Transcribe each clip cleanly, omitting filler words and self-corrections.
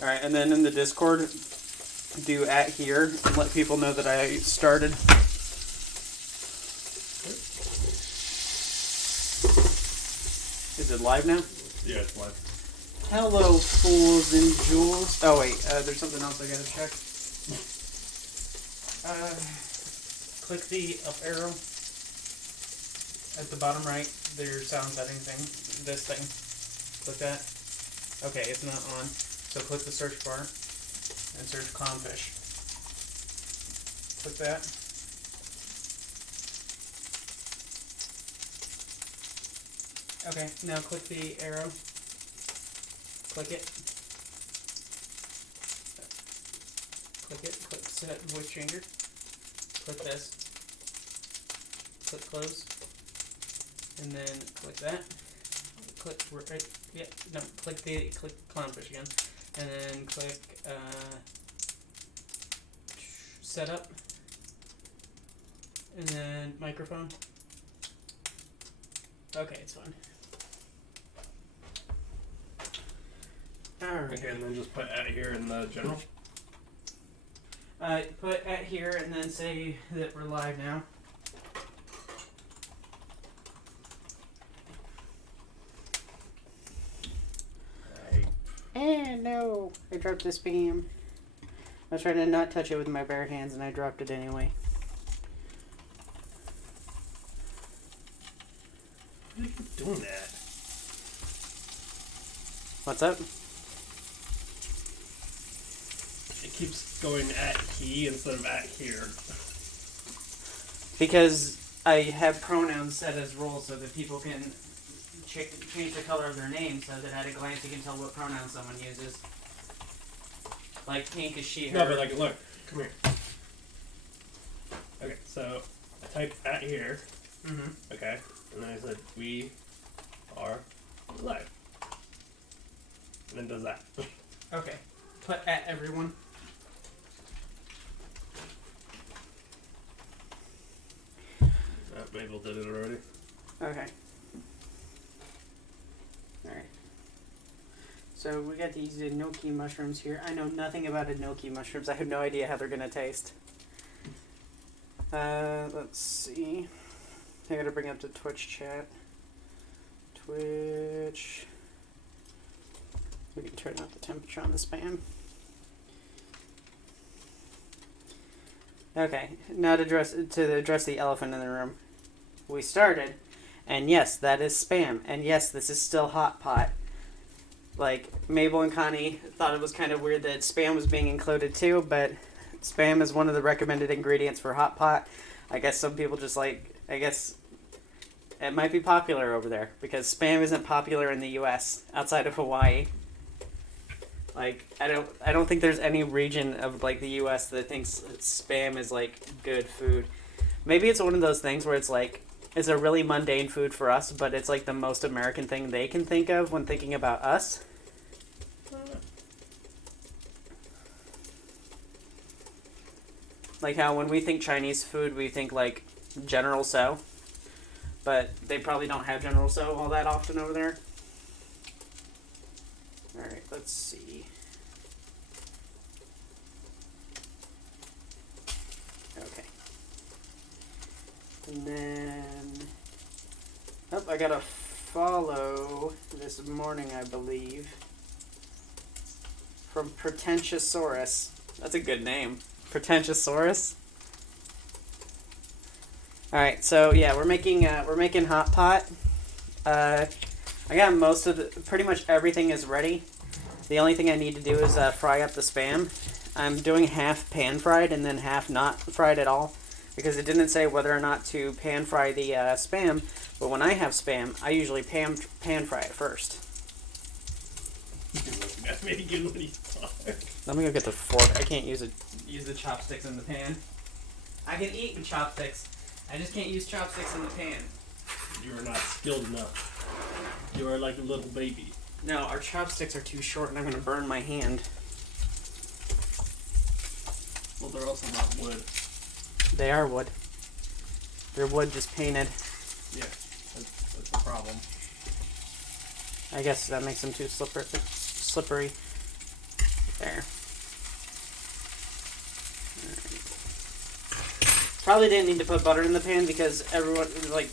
Alright, and then in the Discord, do @here and let people know that I started. Is it live now? Yeah, it's live. Hello, fools and jewels. Oh wait, there's something else I gotta check. Click the up arrow at the bottom right. There's sound setting thing. This thing. Click that. Okay, it's not on. So click the search bar and search clownfish. Click that. Okay, now click the arrow. Click it. Click it. Click set voice changer. Click this. Click close. And then click that. Click right. Yeah. No. Click clownfish again. And then click setup. And then microphone. Okay, it's fine. Alright. Okay, and then just put @here in the general. Put @here and then say that we're live now. And no, I dropped the spam. I was trying to not touch it with my bare hands and I dropped it anyway. Why are you doing that? What's up? It keeps going @he instead of @here. Because I have pronouns set as roles so that people can change the color of their name so that at a glance you can tell what pronoun someone uses. Like pink is she, her. No, but like, look, come here. Okay, so I typed @here. Mm-hmm. Okay, and then I said we are live. And then does that. Okay. Put @everyone. Mabel did it already. Okay. Alright. So we got these enoki mushrooms here. I know nothing about enoki mushrooms. I have no idea how they're gonna taste. Let's see. I gotta bring up the Twitch chat. Twitch. We can turn up the temperature on the spam. Okay, now to address the elephant in the room. We started, and yes, that is spam, and yes, this is still hot pot. Like, Mabel and Connie thought it was kind of weird that spam was being included too, but spam is one of the recommended ingredients for hot pot. I guess some people just like, I guess it might be popular over there, because spam isn't popular in the US, outside of Hawaii. Like, I don't think there's any region of, like, the US that thinks spam is, like, good food. Maybe it's one of those things where it's, like, it's a really mundane food for us, but it's, like, the most American thing they can think of when thinking about us. Like how when we think Chinese food, we think, like, General Tso. But they probably don't have General Tso all that often over there. Alright, let's see. Okay. And then... Oh, I got a follow this morning, I believe. From Pretentiosaurus. That's a good name. Pretentiosaurus. Alright, so yeah, we're making hot pot. I got pretty much everything is ready. The only thing I need to do is fry up the spam. I'm doing half pan fried and then half not fried at all, because it didn't say whether or not to pan fry the spam. But when I have spam, I usually pan fry it first. Let me go get the fork. I can't use the chopsticks in the pan. I can eat with chopsticks. I just can't use chopsticks in the pan. You are not skilled enough. You are like a little baby. No, our chopsticks are too short and I'm going to burn my hand. Well, they're also not wood. They are wood. They're wood just painted. Yeah, that's the problem. I guess that makes them too slippery. There. Probably didn't need to put butter in the pan because everyone, like,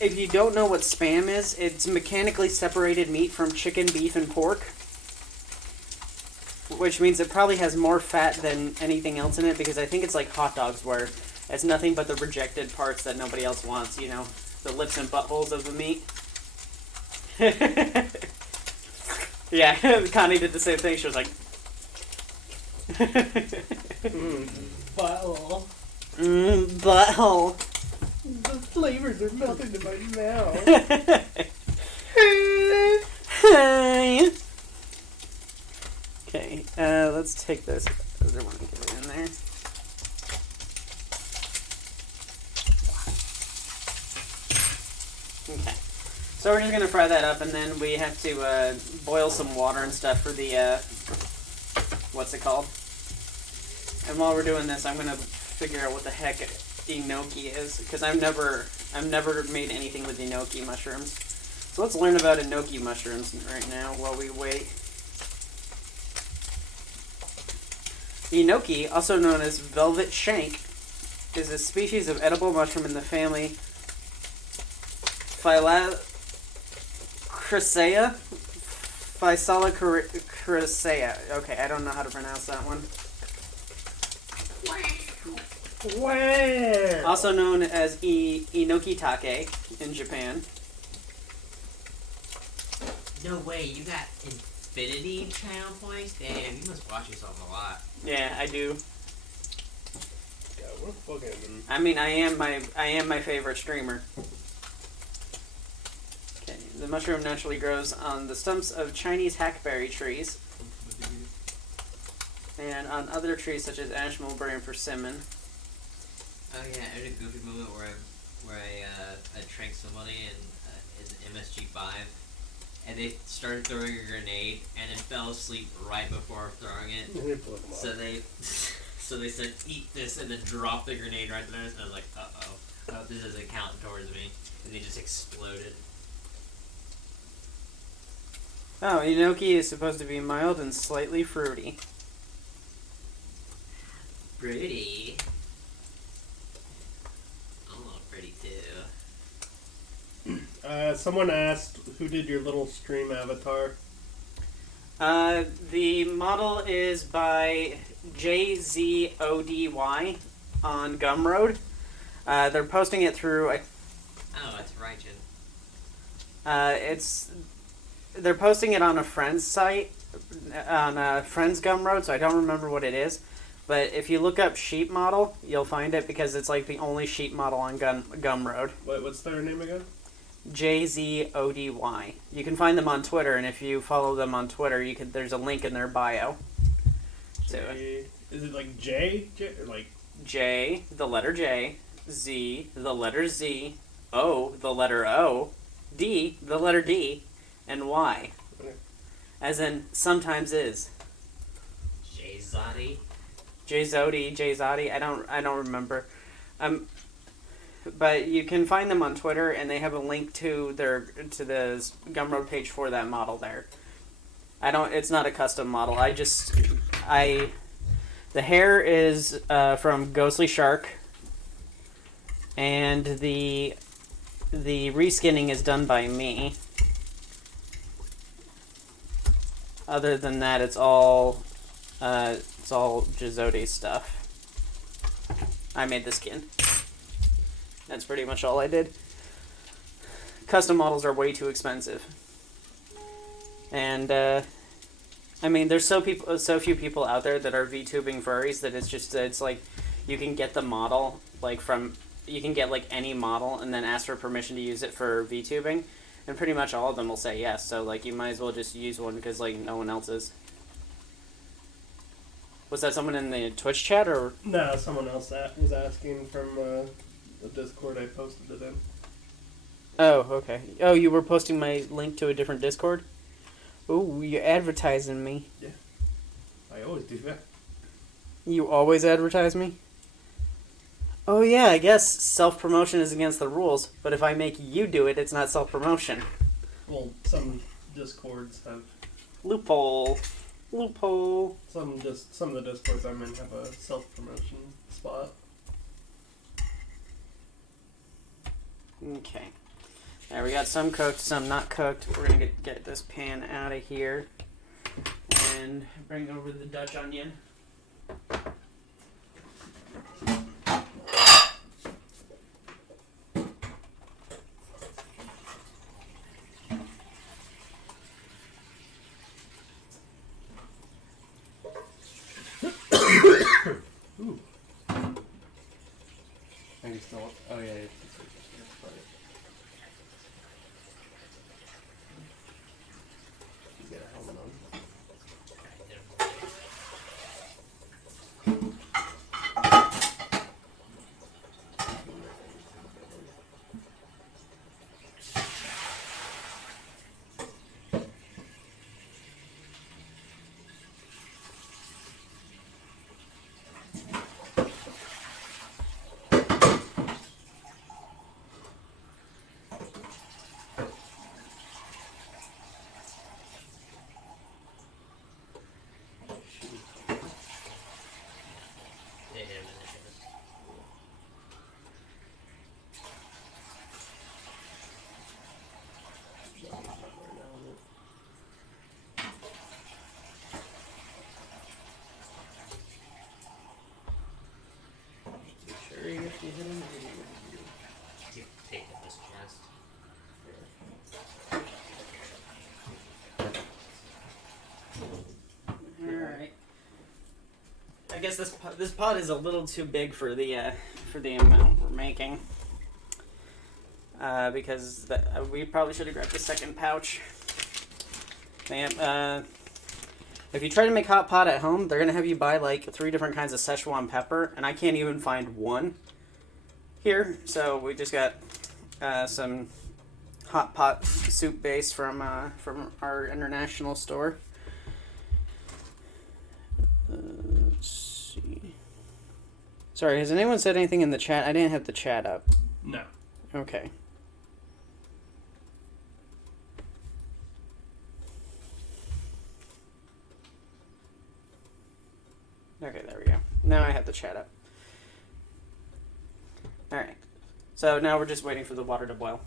if you don't know what Spam is, it's mechanically separated meat from chicken, beef, and pork. Which means it probably has more fat than anything else in it because I think it's like hot dogs where it's nothing but the rejected parts that nobody else wants, you know? The lips and buttholes of the meat. Yeah, Connie did the same thing. She was like... Butthole. Butthole. The flavors are melting in my mouth. Okay, let's take this other one and get it in there. Okay, so we're just gonna fry that up, and then we have to boil some water and stuff for the what's it called? And while we're doing this, I'm gonna figure out what the heck enoki is, because I've never made anything with enoki mushrooms. So let's learn about enoki mushrooms right now while we wait. The enoki, also known as velvet shank, is a species of edible mushroom in the family Phylacraceae. Phylacraceae. Okay, I don't know how to pronounce that one. Wow. Also known as Inokitake in Japan. No way, you got infinity channel points? Damn, you must watch yourself a lot. Yeah, I do. Yeah, we're fucking... I mean, I am my favorite streamer. Okay, the mushroom naturally grows on the stumps of Chinese hackberry trees and on other trees such as ash, mulberry, and persimmon. Oh yeah, I had a goofy moment where I tranked somebody in MSG5, and they started throwing a grenade, and then fell asleep right before throwing it. So they said, "Eat this," and then dropped the grenade right there. And I was like, "Uh-oh, I hope this isn't counting towards me." And they just exploded. Oh, enoki is supposed to be mild and slightly fruity. Pretty. I'm a little pretty too. Someone asked, who did your little stream avatar? The model is by JZODY on Gumroad. They're posting it through... Oh, it's Righteous. They're posting it on a friend's site, on a friend's Gumroad, so I don't remember what it is. But if you look up sheep model, you'll find it because it's like the only sheep model on Gumroad. What's their name again? JZODY. You can find them on Twitter, and if you follow them on Twitter, there's a link in their bio. Is it like J? Or like J, the letter J, Z, the letter Z, O, the letter O, D, the letter D, and Y. Okay. As in, sometimes is. J-Zodi. J-Zodi, I don't remember. But you can find them on Twitter, and they have a link to the Gumroad page for that model there. It's not a custom model. The hair is from Ghostly Shark, and the reskinning is done by me. Other than that, it's all Jizodi stuff. I made the skin. That's pretty much all I did. Custom models are way too expensive. And, I mean, there's so few people out there that are VTubing furries that it's like, you can get the model, you can get, like, any model and then ask for permission to use it for VTubing. And pretty much all of them will say yes, so, like, you might as well just use one because, like, no one else is. Was that someone in the Twitch chat, or...? No, someone else was asking from the Discord I posted to them. Oh, okay. Oh, you were posting my link to a different Discord? Ooh, you're advertising me. Yeah. I always do that. You always advertise me? Oh yeah, I guess self-promotion is against the rules, but if I make you do it, it's not self-promotion. Well, some Discords have... Loophole. Loophole. Some of the Discords I'm in have a self-promotion spot. Okay. There, we got some cooked, some not cooked. We're gonna get this pan out of here and bring over the Dutch onion. Ooh. I can still. Oh yeah. You get a helmet on. They hit him in the chest. Sure, you get to hit him. You take up his chest. Alright. I guess this pot is a little too big for the amount we're making. Because we probably should have grabbed the second pouch. If you try to make hot pot at home, they're gonna have you buy like 3 different kinds of Szechuan pepper, and I can't even find one here. So we just got some hot pot soup base from our international store. Let's see. Sorry, has anyone said anything in the chat? I didn't have the chat up. No. Okay. Okay, there we go. Now I have the chat up. Alright. So now we're just waiting for the water to boil.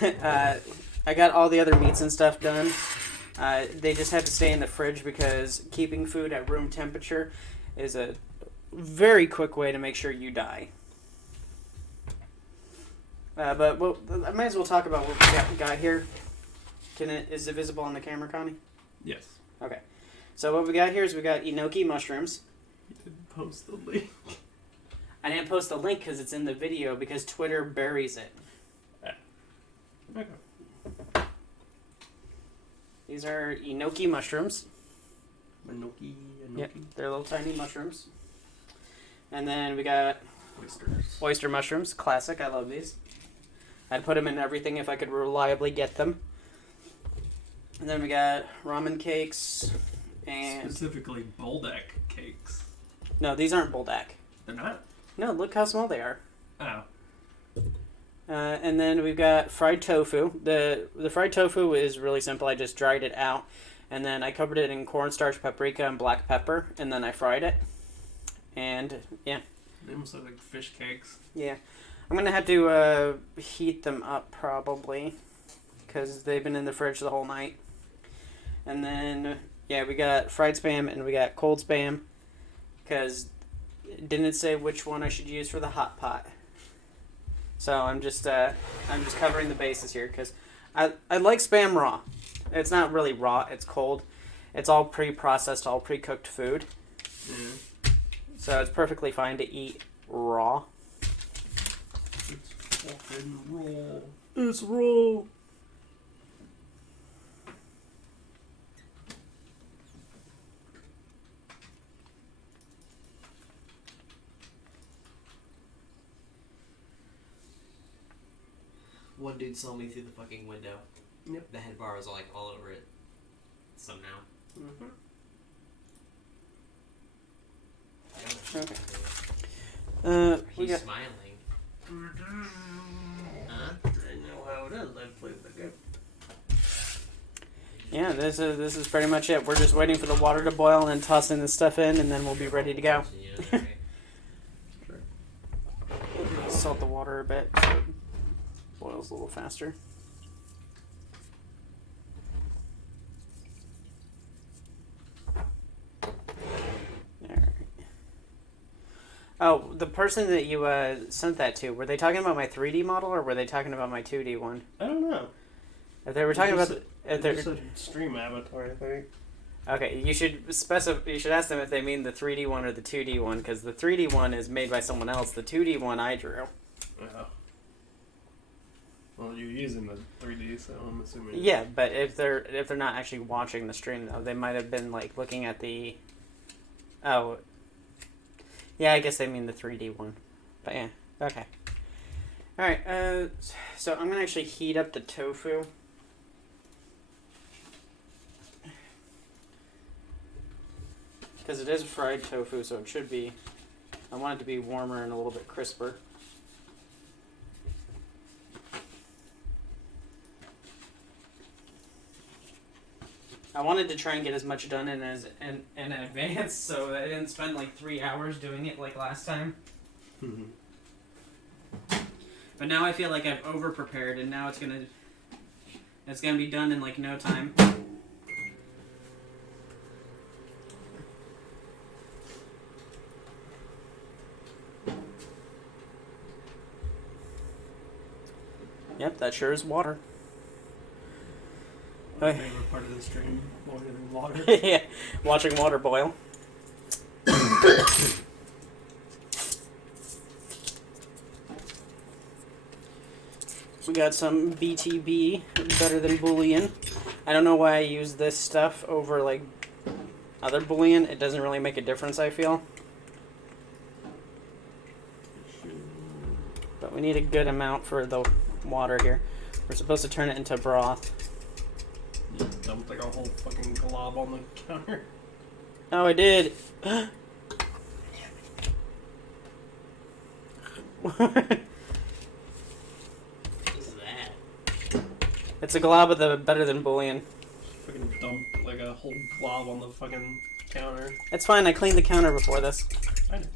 I got all the other meats and stuff done. They just have to stay in the fridge because keeping food at room temperature is a very quick way to make sure you die. But I might as well talk about what we got here. Is it visible on the camera, Connie? Yes. Okay. So what we got here is we got enoki mushrooms. You didn't post the link. I didn't post the link because it's in the video because Twitter buries it. Okay. These are enoki mushrooms. Enoki. Yep, they're little tiny mushrooms. And then we got Oysters. oyster mushrooms, classic. I love these. I'd put them in everything if I could reliably get them. And then we got ramen cakes and Specifically Boldak cakes. no, these aren't buldak. They're not? No, look how small they are. Oh. And then we've got fried tofu. The fried tofu is really simple. I just dried it out, and then I covered it in cornstarch, paprika, and black pepper, and then I fried it. And yeah. They almost look like fish cakes. Yeah. I'm going to have to heat them up probably because they've been in the fridge the whole night. And then, yeah, we got fried Spam and we got cold Spam because it didn't say which one I should use for the hot pot. So I'm just covering the bases here because I like Spam raw. It's not really raw. It's cold. It's all pre-processed, all pre-cooked food. Yeah. So it's perfectly fine to eat raw. It's fucking raw. It's raw. One dude saw me through the fucking window. Yep. The head bar was like all over it. Somehow. Mm-hmm. Okay. We He's got smiling. Huh? I know how it is. I played the game. Yeah, this is pretty much it. We're just waiting for the water to boil and tossing this stuff in, and then we'll be ready to go. Okay. Sure. Salt the water a bit so it boils a little faster. Alright. Oh, the person that you sent that to, were they talking about my 3D model or were they talking about my 2D one? I don't know. If they were talking about if they're Just a stream avatar, I think. okay, you should specify. You should ask them if they mean the 3D one or the 2D one, because the 3D one is made by someone else. The 2D one I drew. Yeah. Well, you're using the 3D, so I'm assuming. Yeah, but if they're not actually watching the stream though, they might have been like looking at the. Oh. Yeah, I guess they mean the 3D one, but yeah, okay. All right, so I'm gonna actually heat up the tofu. Because it is fried tofu, so it should be. I want it to be warmer and a little bit crisper. I wanted to try and get as much done in advance, so I didn't spend like 3 hours doing it like last time. But now I feel like I've over prepared, and now it's gonna be done in like no time. Yep, that sure is water. My favorite part of the stream, boiling water. Yeah, watching water boil. We got some BTB, better than Boolean. I don't know why I use this stuff over like other Boolean. It doesn't really make a difference, I feel. But we need a good amount for the water here. We're supposed to turn it into broth. You dumped like a whole fucking glob on the counter. Oh, I did. What's that? It's a glob of the better than Boolean. Fucking dumped like a whole glob on the fucking counter. It's fine. I cleaned the counter before this. I know.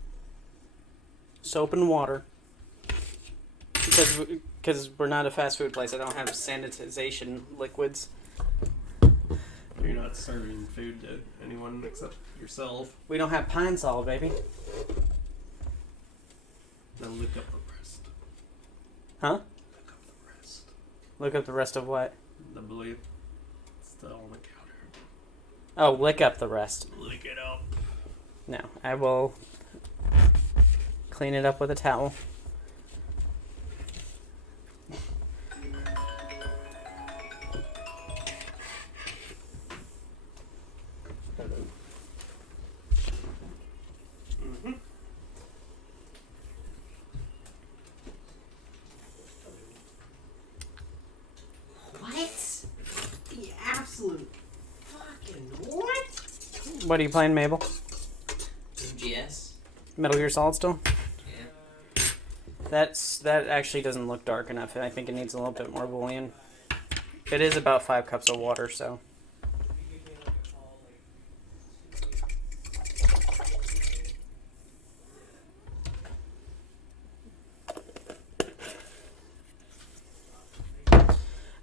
Soap and water. Because we're not a fast food place. I don't have sanitization liquids. You're not serving food to anyone except yourself. We don't have Pine Sol, baby. Now look up the rest. Huh? Look up the rest. Look up the rest of what? The blue. It's still on the counter. Oh, lick up the rest. Lick it up. No, I will clean it up with a towel. What? The absolute fucking what? What are you playing, Mabel? MGS? Metal Gear Solid still? Yeah. That actually doesn't look dark enough. I think it needs a little bit more Boolean. It is about 5 cups of water, so.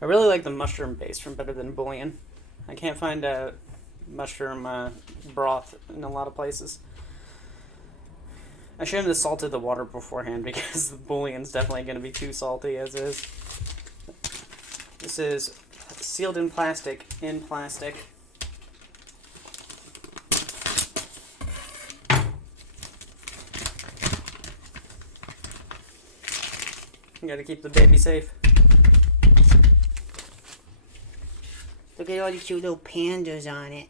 I really like the mushroom base from Better Than Boolean. I can't find a mushroom broth in a lot of places. I shouldn't have salted the water beforehand because the Boolean's definitely going to be too salty as is. This is sealed in plastic, You gotta keep the baby safe. Look at all the cute little pandas on it.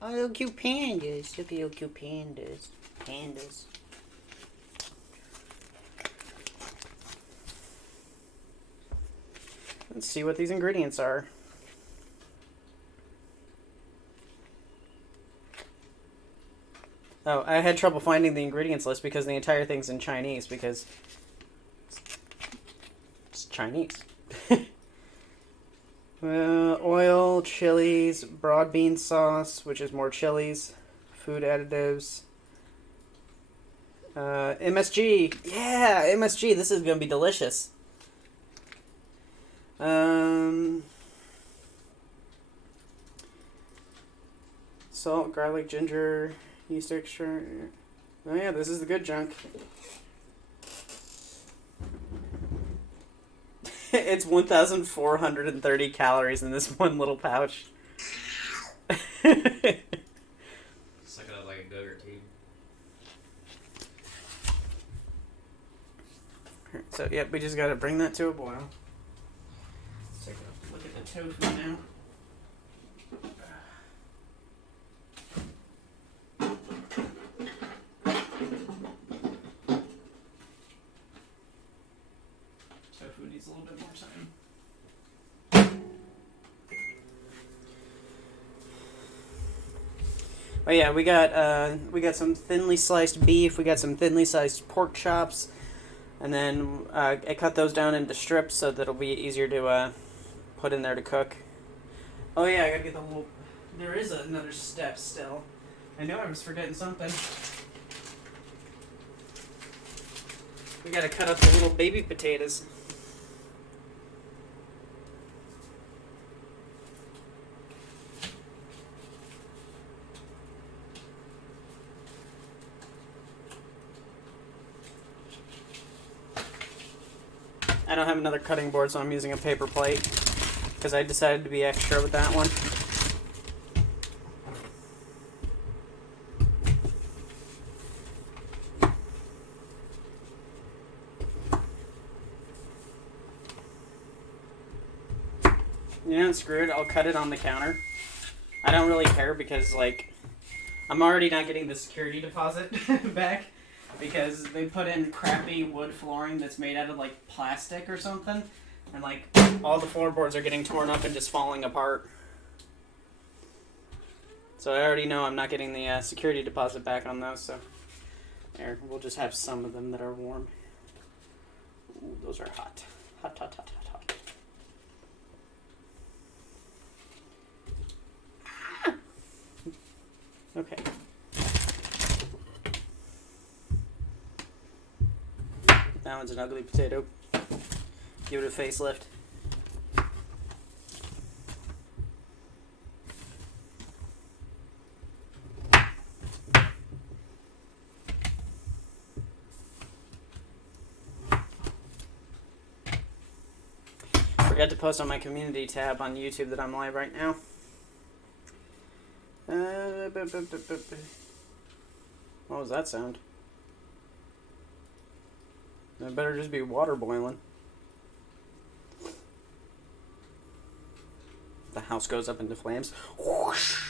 Oh, little cute pandas. Look at little cute pandas. Pandas. Let's see what these ingredients are. Oh, I had trouble finding the ingredients list because the entire thing's in Chinese because it's Chinese. Oil, chilies, broad bean sauce, which is more chilies, food additives. MSG. Yeah, MSG. This is going to be delicious. Salt, garlic, ginger, yeast extract. Oh yeah, this is the good junk. It's 1,430 calories in this one little pouch. Suck it up like a Go-Gurt tube. So, yep, we just gotta bring that to a boil. Let's take a look at the tofu now. Tofu needs a little bit more time. Oh yeah, we got some thinly sliced beef, we got some thinly sliced pork chops, and then I cut those down into strips so that it'll be easier to put in there to cook. Oh yeah, I gotta get the little. There is another step still. I know I was forgetting something. We gotta cut up the little baby potatoes. I don't have another cutting board, so I'm using a paper plate because I decided to be extra with that one. You know, screw it. I'll cut it on the counter. I don't really care because, like, I'm already not getting the security deposit back because they put in crappy wood flooring that's made out of, like, plastic or something. And, like, all the floorboards are getting torn up and just falling apart. So I already know I'm not getting the security deposit back on those, so there, we'll just have some of them that are warm. Ooh, those are hot. Hot, hot, hot, hot, hot. Okay. That one's an ugly potato. Give it a facelift. Forgot to post on my community tab on YouTube that I'm live right now. What was that sound? It better just be water boiling. The house goes up into flames. Whoosh.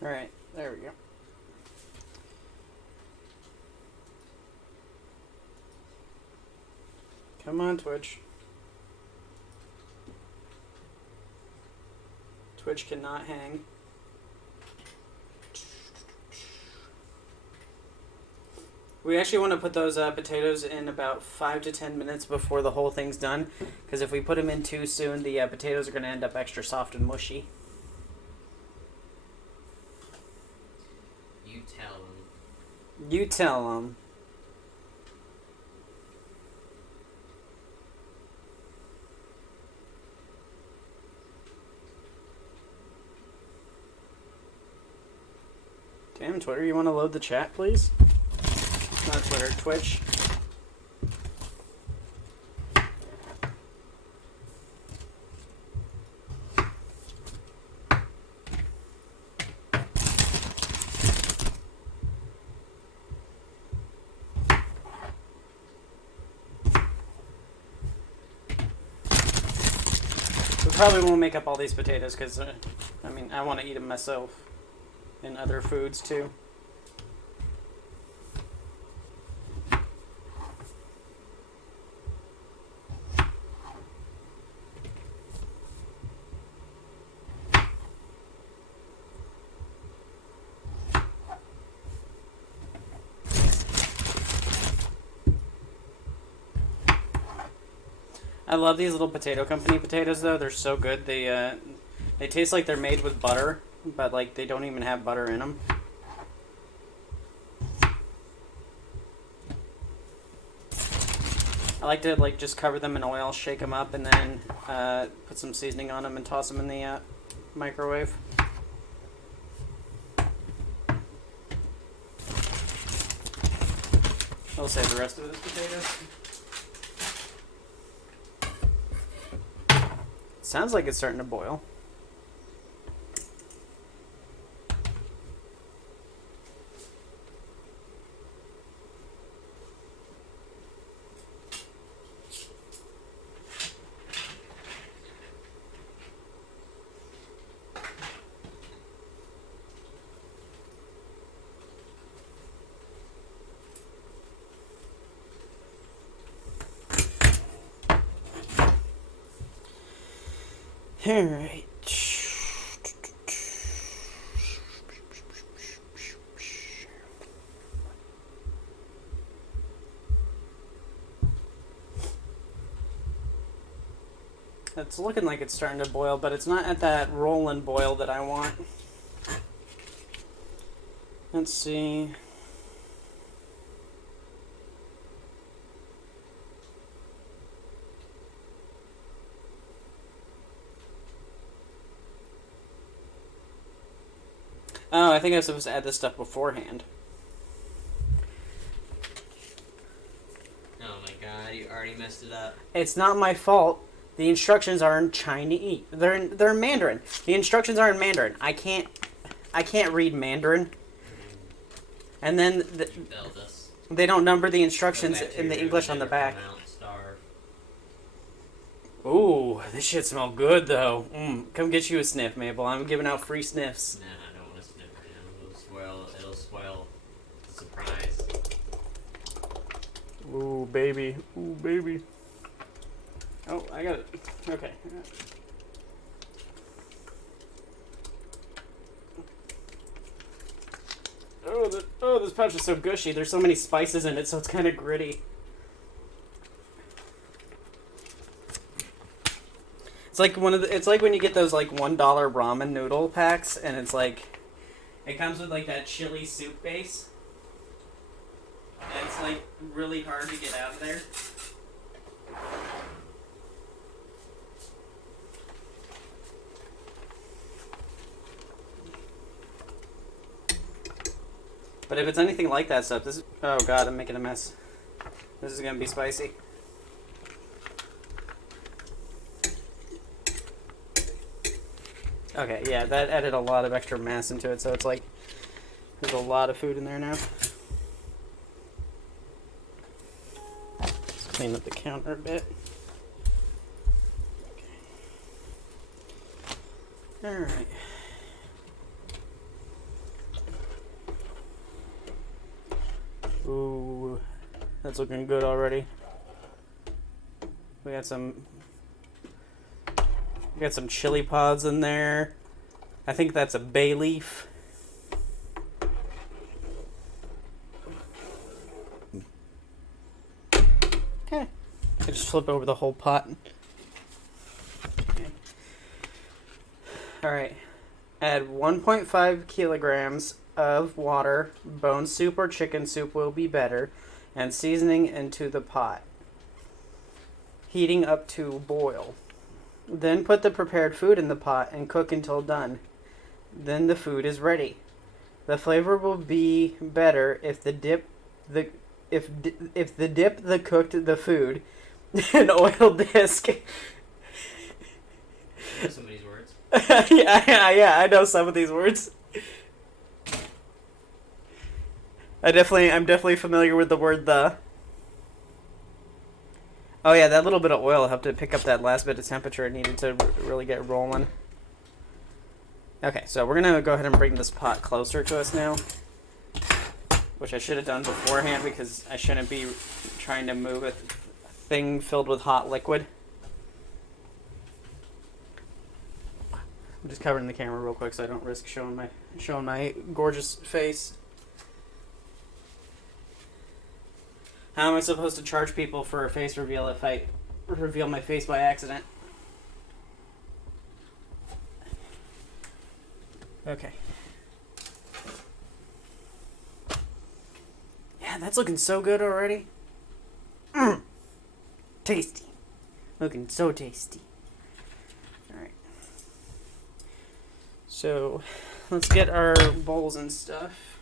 Alright, there we go. Come on, Twitch. Twitch cannot hang. We actually want to put those potatoes in about 5 to 10 minutes before the whole thing's done, because if we put them in too soon, the potatoes are going to end up extra soft and mushy. You tell them. You tell them. Damn, Twitter, you want to load the chat, please? Not Twitter, Twitch. We probably won't make up all these potatoes because, I mean, I want to eat them myself and other foods too. I love these little potato company potatoes though. They're so good. They taste like they're made with butter, but like they don't even have butter in them. I like to like just cover them in oil, shake them up, and then put some seasoning on them and toss them in the microwave. I'll save the rest of those potatoes. Sounds like it's starting to boil. All right. It's looking like it's starting to boil, but it's not at that roll and boil that I want. Let's see. Oh, I think I was supposed to add this stuff beforehand. Oh my god, you already messed it up. It's not my fault. The instructions are in Chinese. They're in Mandarin. The instructions are in Mandarin. I can't read Mandarin. And then You failed us. they don't number the Go instructions back to in your the room English and on the never back. come out, starve. Ooh, this shit smells good though. Come get you a sniff, Mabel. I'm giving out free sniffs. Nah, I don't want to sniff right now. It'll spoil the surprise. Ooh, baby. Ooh, baby. Oh, I got it. Okay. Oh, this pouch is so gushy. There's so many spices in it, so it's kind of gritty. It's like it's like when you get those like $1 ramen noodle packs, and it's like, it comes with like that chili soup base, and it's like really hard to get out of there. But if it's anything like that stuff, this is... Oh god, I'm making a mess. This is gonna be spicy. Okay, yeah, that added a lot of extra mass into it, so it's like... There's a lot of food in there now. Let's clean up the counter a bit. Okay. Alright. Ooh, that's looking good already. We got some chili pods in there. I think that's a bay leaf. Okay. I just flip over the whole pot. Okay. Alright. Add 1.5 kilograms of water. Bone soup or chicken soup will be better. And seasoning into the pot. Heating up to boil. Then put the prepared food in the pot and cook until done. Then the food is ready. The flavor will be better if the if the dip the cooked the food, an oil disc. Some of these words. yeah, I know some of these words. I'm definitely familiar with the word the. Oh yeah, that little bit of oil helped to pick up that last bit of temperature it needed to really get rolling. Okay, so we're gonna go ahead and bring this pot closer to us now, which I should have done beforehand because I shouldn't be trying to move a thing filled with hot liquid. I'm just covering the camera real quick so I don't risk showing my gorgeous face. How am I supposed to charge people for a face reveal if I reveal my face by accident? Okay. Yeah, that's looking so good already. Tasty. Looking so tasty. Alright. So, let's get our bowls and stuff.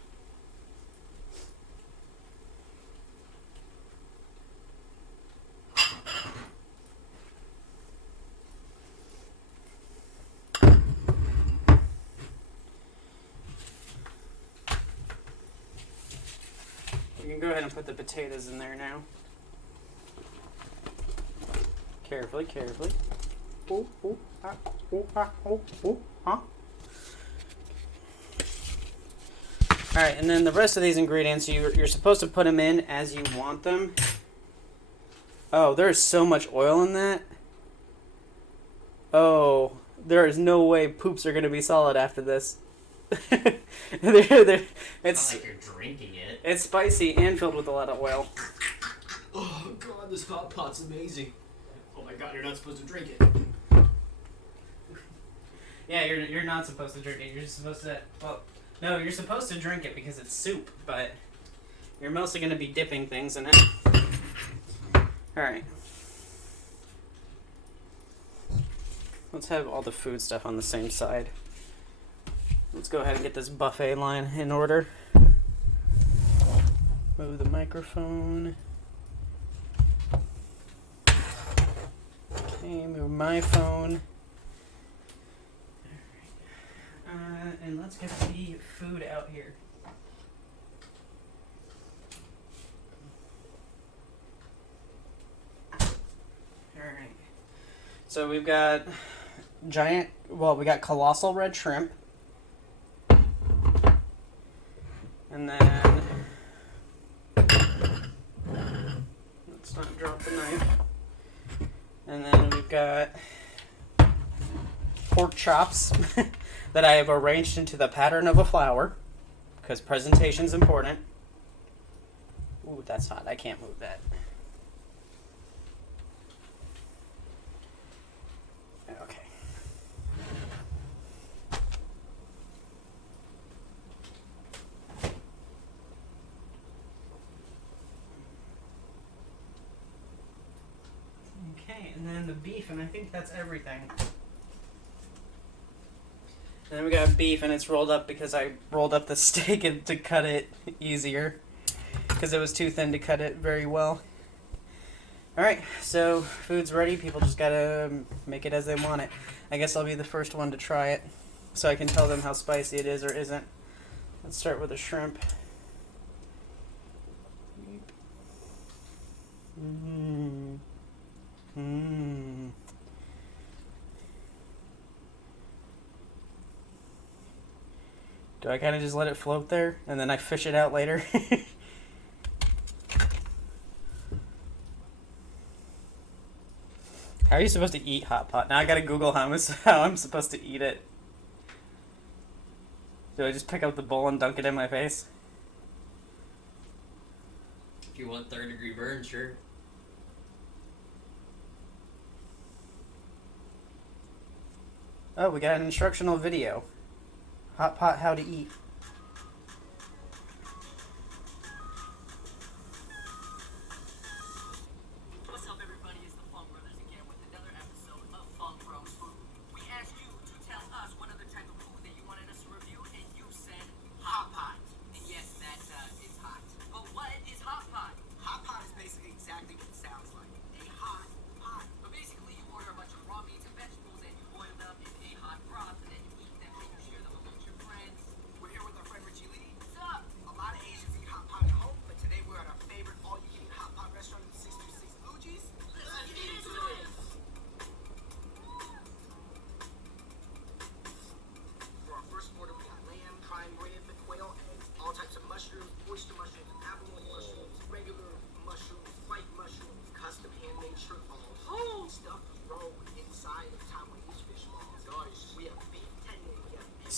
You can go ahead and put the potatoes in there now. Carefully, carefully. Ooh, ooh, ah, ooh, ah, ooh, ooh, huh? Alright, and then the rest of these ingredients, you're supposed to put them in as you want them. Oh, there's so much oil in that. Oh, there is no way poops are going to be solid after this. It's not like you're drinking it. It's spicy and filled with a lot of oil. Oh god, this hot pot's amazing. Oh my god, you're not supposed to drink it. Yeah, you're not supposed to drink it. You're just supposed to. Well, no, you're supposed to drink it because it's soup, but you're mostly going to be dipping things in it. All right. Let's have all the food stuff on the same side. Let's go ahead and get this buffet line in order. Move the microphone. Okay, move my phone. Alright. And let's get the food out here. Alright. So we've got we got colossal red shrimp. And then, let's not drop the knife. And then we've got pork chops that I have arranged into the pattern of a flower, because presentation's important. Ooh, that's hot. I can't move that. Okay. Okay, and then the beef, and I think that's everything. And then we got beef, and it's rolled up because I rolled up the steak and to cut it easier, because it was too thin to cut it very well. Alright, so food's ready. People just gotta make it as they want it. I guess I'll be the first one to try it, so I can tell them how spicy it is or isn't. Let's start with the shrimp. Mmm. Mmm. Do I kind of just let it float there and then I fish it out later? How are you supposed to eat hot pot? Now I gotta Google how I'm supposed to eat it. Do I just pick up the bowl and dunk it in my face? If you want third-degree burn, sure. Oh, we got an instructional video. Hot pot, how to eat. What's up, everybody? It's the Funk Brothers again with another episode of Funk Bros Food. We asked you to tell us what other type of food that you wanted us to review, and you said hot pot. And yes, that is hot. But what is hot pot?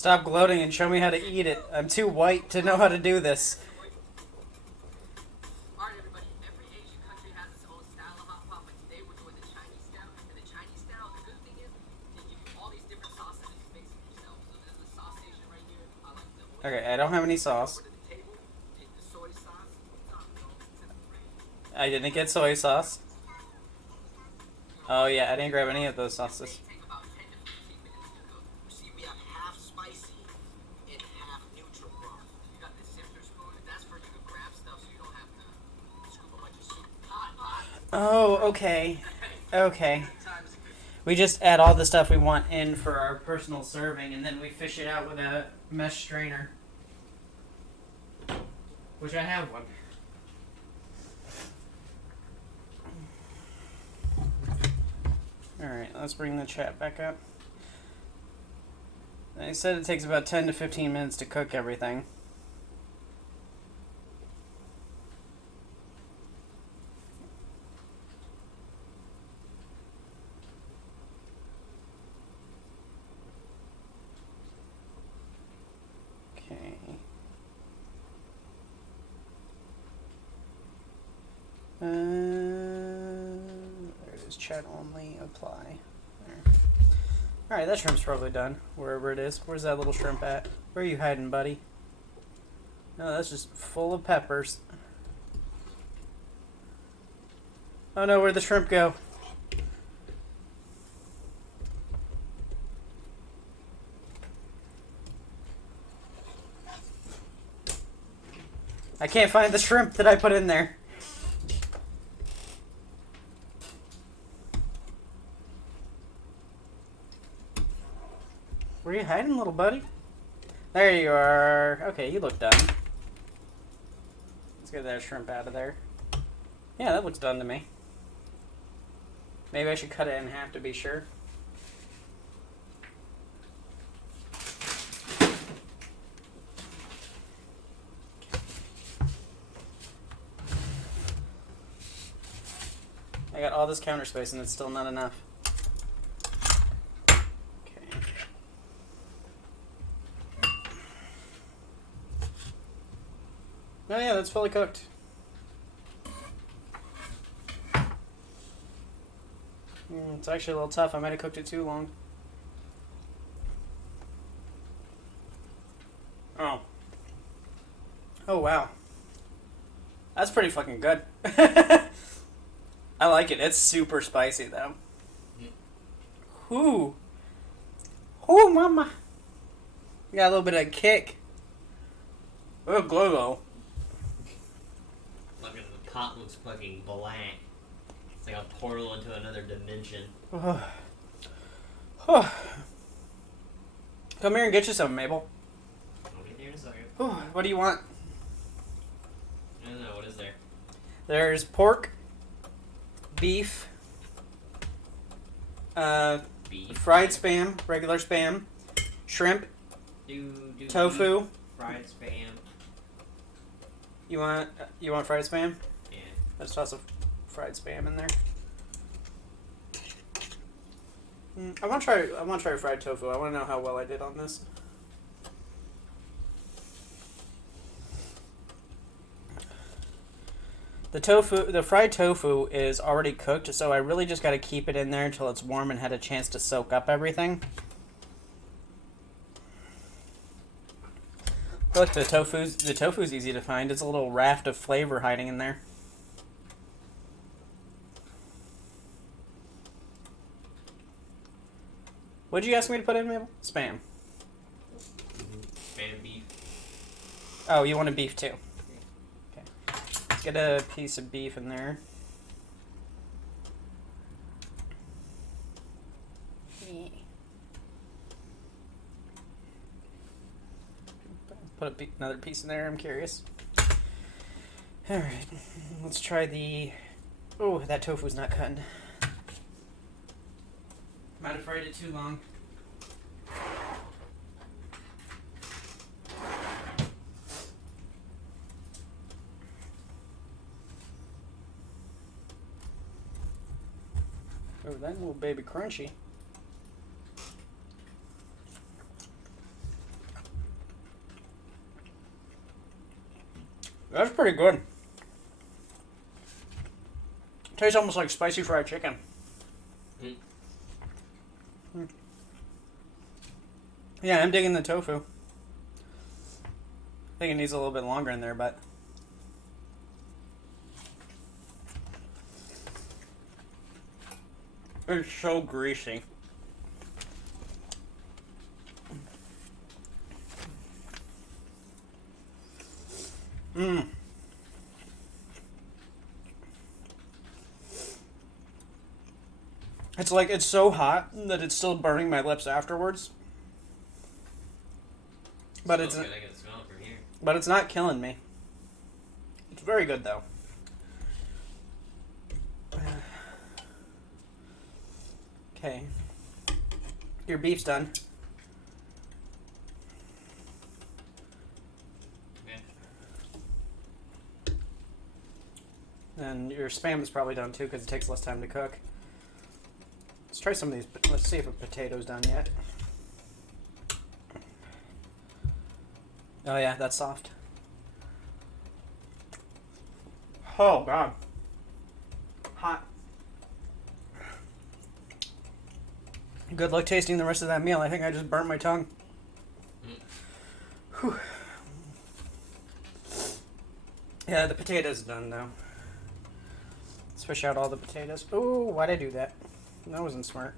Stop gloating and show me how to eat it. I'm too white to know how to do this. Alright, everybody. Every Asian country has its own style of hot pot, but today we're doing the Chinese style. And the Chinese style, the good thing is, they give you all these different sauces and you mix them yourself. So there's the sauce station right here. I like the Okay, I don't have any sauce. over to the table. Take the soy sauce. It's on the I didn't get soy sauce. Oh yeah, I didn't grab any of those sauces. take about 10 to 15 minutes to cook. See, we have half spicy and half neutral broth. You got the sifter spoon. That's for you to grab stuff so you don't have to scoop a bunch of soup. Hot pot. Oh, okay. Okay. We just add all the stuff we want in for our personal serving, and then we fish it out with a mesh strainer. Which I have one. Alright, let's bring the chat back up. They said it takes about 10 to 15 minutes to cook everything. Okay. There it is, chat only, apply. There. Alright, that shrimp's probably done, wherever it is. Where's that little shrimp at? Where are you hiding, buddy? No, that's just full of peppers. Oh no, where'd the shrimp go? I can't find the shrimp that I put in there. Where are you hiding, little buddy? There you are. Okay, you look done. Let's get that shrimp out of there. Yeah, that looks done to me. Maybe I should cut it in half to be sure. I got all this counter space and it's still not enough. Okay. Oh yeah, that's fully cooked. It's actually a little tough. I might have cooked it too long. Oh. Oh wow. That's pretty fucking good. I like it. It's super spicy though. Ooh. Ooh, mama. Got a little bit of kick. Oh, glow. Fucking the pot looks fucking blank. It's like a portal into another dimension. Oh. Oh. Come here and get you some, Mabel. I'll get there in a second. Oh, what do you want? I don't know, what is there? There's pork, beef, Beef. fried spam, regular spam, shrimp, tofu. Beef, fried spam. You want fried spam? Yeah. Let's toss a fried spam in there. I want to try fried tofu. I want to know how well I did on this. The fried tofu is already cooked, so I really just got to keep it in there until it's warm and had a chance to soak up everything. Look, the tofu's easy to find. It's a little raft of flavor hiding in there. What did you ask me to put in, Mabel? Spam. Spam beef. Oh, you wanted beef too. Okay. Let's get a piece of beef in there. Put another piece in there. I'm curious. All right, let's try the. Oh, that tofu's not cutting. Might have fried it too long. Oh, that little baby crunchy. That's pretty good. Tastes almost like spicy fried chicken. Mm. Yeah, I'm digging the tofu. I think it needs a little bit longer in there, but... It's so greasy. Mmm. It's like, it's so hot that it's still burning my lips afterwards. But it's, Smells good. I can smell it from here. but it's not killing me. It's very good though. Okay. Your beef's done. Okay. And your spam is probably done too because it takes less time to cook. Let's try some of these. Let's see if a potato's done yet. Oh yeah, that's soft. Oh god. Hot. Good luck tasting the rest of that meal. I think I just burnt my tongue. Whew. Yeah, the potato's done though. Let's fish out all the potatoes. Oh, why'd I do that? That wasn't smart.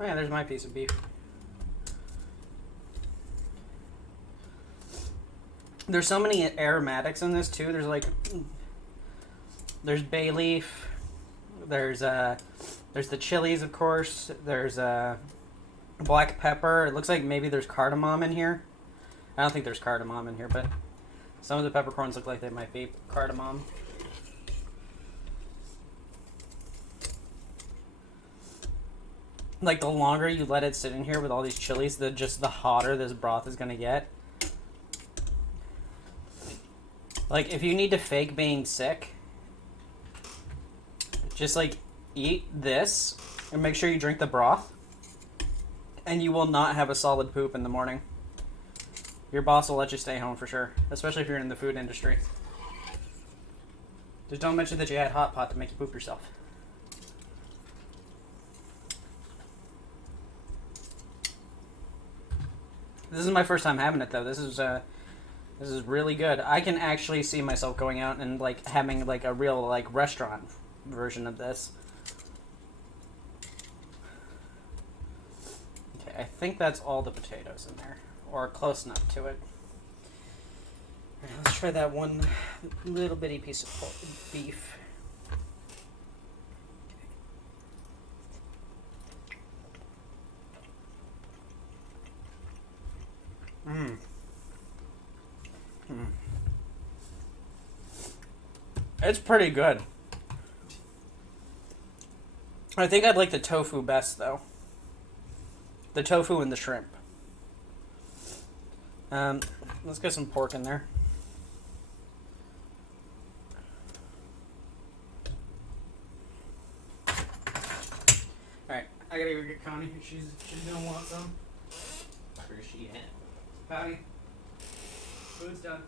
Oh yeah, there's my piece of beef. There's so many aromatics in this too. There's like, there's bay leaf. There's the chilies, of course. There's black pepper. It looks like maybe there's cardamom in here. I don't think there's cardamom in here, but some of the peppercorns look like they might be cardamom. Like, the longer you let it sit in here with all these chilies, the hotter this broth is gonna get. Like, if you need to fake being sick, just, like, eat this and make sure you drink the broth, and you will not have a solid poop in the morning. Your boss will let you stay home for sure, especially if you're in the food industry. Just don't mention that you had hot pot to make you poop yourself. This is my first time having it though. This is really good. I can actually see myself going out and like having like a real like restaurant version of this. Okay, I think that's all the potatoes in there, or close enough to it. All right, let's try that one little bitty piece of beef. Mmm. Mm. It's pretty good. I think I'd like the tofu best, though. The tofu and the shrimp. Let's get some pork in there. Alright, I gotta go get Connie. She's gonna want some. Where's she at? Connie, food's done.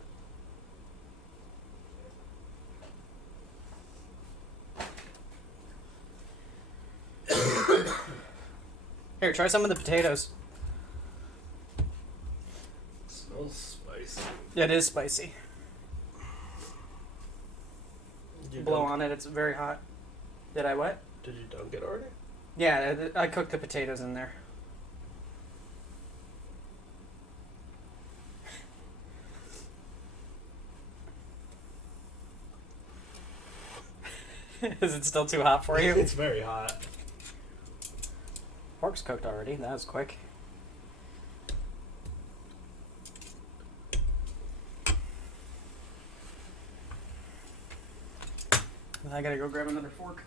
Here, try some of the potatoes. It smells spicy. It is spicy. Did you Blow dunk- on it, it's very hot. Did I what? Did you dunk it already? Yeah, I cooked the potatoes in there. Is it still too hot for you? It's very hot. Pork's cooked already. That was quick. I gotta go grab another fork.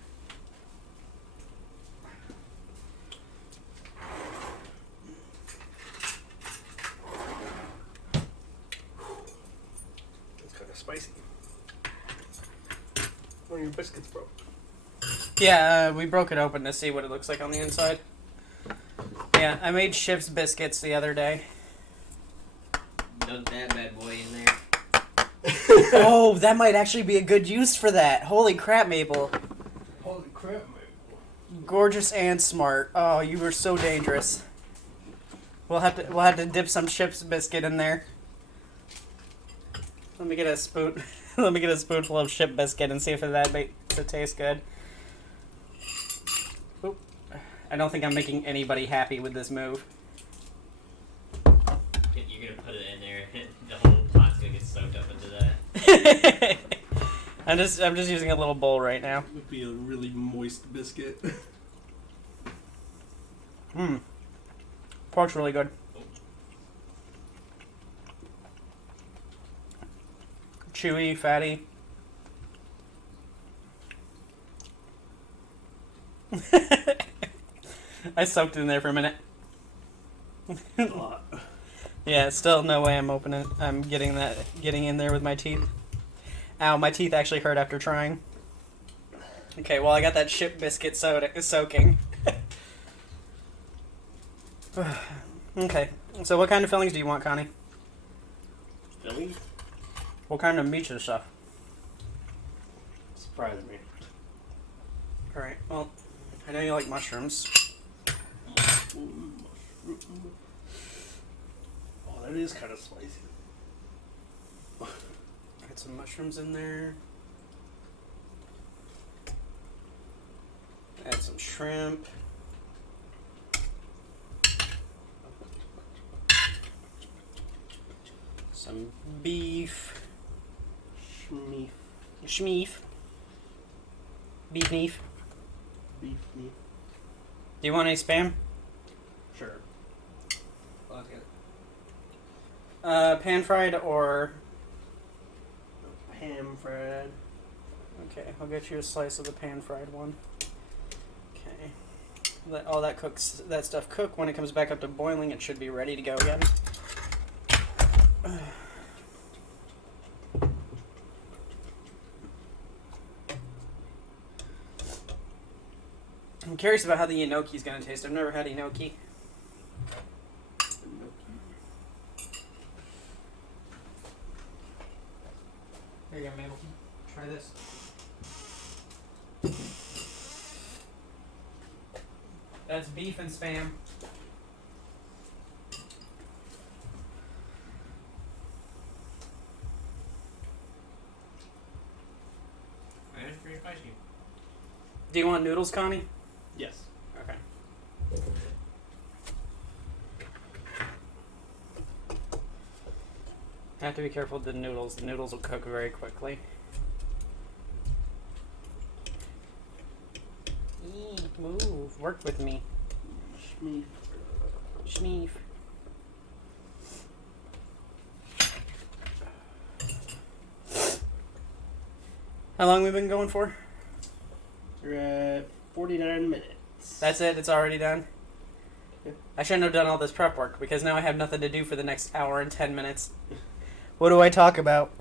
It's kind of spicy. One of your biscuits broke. Yeah, we broke it open to see what it looks like on the inside. Yeah, I made Chip's biscuits the other day. Dunk that bad boy in there. Oh, that might actually be a good use for that. Holy crap, Maple. Holy crap, man. Gorgeous and smart. Oh, you were so dangerous. We'll have to dip some Chip's biscuit in there. Let me get a spoon. Let me get a spoonful of Chip biscuit and see if that makes it taste good. Oop. I don't think I'm making anybody happy with this move. You're gonna put it in there, and the whole pot's gonna get soaked up into that. I'm just using a little bowl right now. It would be a really moist biscuit. Mmm. Pork's really good. Chewy, fatty. I soaked it in there for a minute. A lot. Yeah, still no way I'm opening. I'm getting in there with my teeth. Ow, my teeth actually hurt after trying. Okay, well I got that Chip biscuit soaking. Okay, so what kind of fillings do you want, Connie? Fillings? What kind of meats and stuff? Surprise me. Alright, well, I know you like mushrooms. Mushroom. Oh, that is kind of spicy. Get some mushrooms in there. Add some shrimp. Some beef. Schmeef. Schmeef. Beef neef. Beef meat. Do you want any Spam? Sure. Pan fried or... Ham fried. Okay, I'll get you a slice of the pan fried one. Okay. Let all that stuff cook. When it comes back up to boiling, it should be ready to go again. I'm curious about how the enoki is going to taste. I've never had enoki. There you go, Mabel. Try this. That's beef and Spam. That's pretty spicy. Do you want noodles, Connie? Yes. Okay. I have to be careful with the noodles. The noodles will cook very quickly. Move. Work with me. Schmeef. Schmeef. How long we been going for? You're at 49 minutes. That's it? It's already done? Yeah. I shouldn't have done all this prep work because now I have nothing to do for the next hour and 10 minutes. What do I talk about?